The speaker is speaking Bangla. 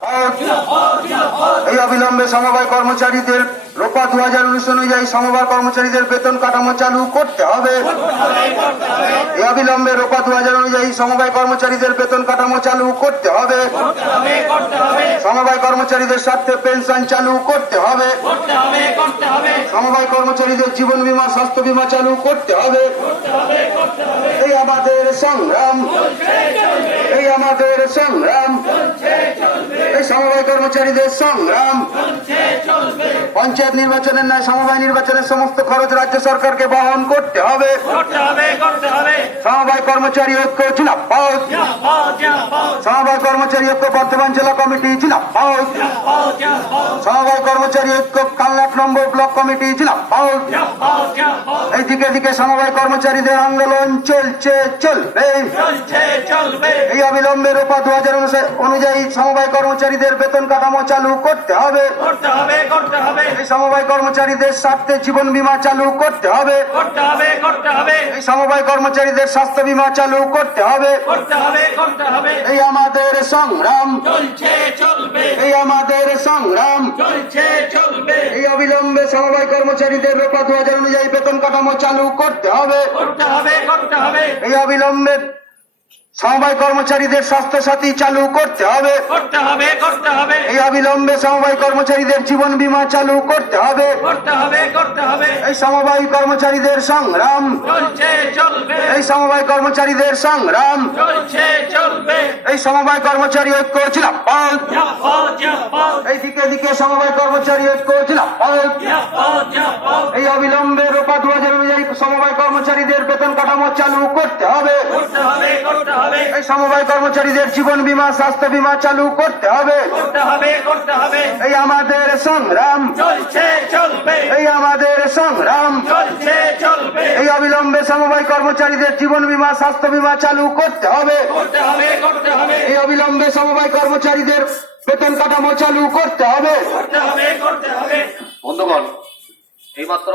এই অবিলম্বে সমবায় কর্মচারীদের রোপা 2019 অনুযায়ী সমবায় কর্মচারীদের বেতন কাঠামো চালু করতে হবে। এই অবিলম্বে রোপা 2000 অনুযায়ী সমবায় কর্মচারীদের বেতন কাঠামো চালু করতে হবে। সমবায় কর্মচারীদের স্বার্থে পেনশন চালু করতে হবে। সমবায় কর্মচারীদের জীবন বীমা স্বাস্থ্য বীমা চালু করতে হবে। এই আমাদের সংগ্রাম, এই আমাদের সংগ্রাম, এই সমবায় কর্মচারীদের সংগ্রাম। পঞ্চায়েত নির্বাচনের ন্যায় সমবায় নির্বাচনের সমস্ত খরচ রাজ্য সরকারকে বহন করতে হবে। সমবায় কর্মচারী ঐক্য জিন্দাবাদ, সমবায় কর্মচারী ঐক্য বর্ধমান জেলা কমিটি জিন্দাবাদ, সমবায় কর্মচারী ঐক্য কালনা 1 নম্বর ব্লক কমিটি জিন্দাবাদ। এই দিকে দিকে সমবায় কর্মচারীদের আন্দোলন চলছে, চলবে। এই অবিলম্বে রোপা 2000 অনুযায়ী সমবায় কর্মচারীদের বেতন কাঠামো চালু করতে হবে। এই সমবায় কর্মচারীদের স্বার্থে জীবন বীমা চালু করতে হবে। এই সমবায় কর্মচারীদের স্বাস্থ্য বীমা চালু করতে হবে। এই আমাদের সংগ্রাম, এই আমাদের সংগ্রাম। এই অবিলম্বে সমবায় কর্মচারীদের রোপা 2000 অনুযায়ী বেতন কাঠামো চালু করতে হবে। এই অবিলম্বে সমবায় কর্মচারীদের স্বাস্থ্য সাথী চালু করতে হবে। এই অবিলম্বে সমবায় কর্মচারীদের জীবন বীমা চালু করতে হবে। এই সমবায় কর্মচারীদের সংগ্রাম, এই সমবায় কর্মচারীদের সংগ্রাম। এই সমবায় কর্মচারী ঐক্য জিন্দাবাদ, এই দিকে দিকে সমবায় কর্মচারী ঐক্য জিন্দাবাদ। এই অবিলম্বে রোপা 2000 অনুযায়ী সমবায় কর্মচারীদের বেতন কাঠামো চালু করতে হবে। এই সমবায় কর্মচারীদের জীবন বীমা স্বাস্থ্য বীমা চালু করতে হবে। এই আমাদের সংগ্রাম, এই আমাদের সংগ্রাম। এই অবিলম্বে সমবায় কর্মচারীদের জীবন বীমা স্বাস্থ্য বীমা চালু করতে হবে। এই অবিলম্বে সমবায় কর্মচারীদের বেতন কাঠামো চালু করতে হবে। বন্ধুগণ, এইমাত্র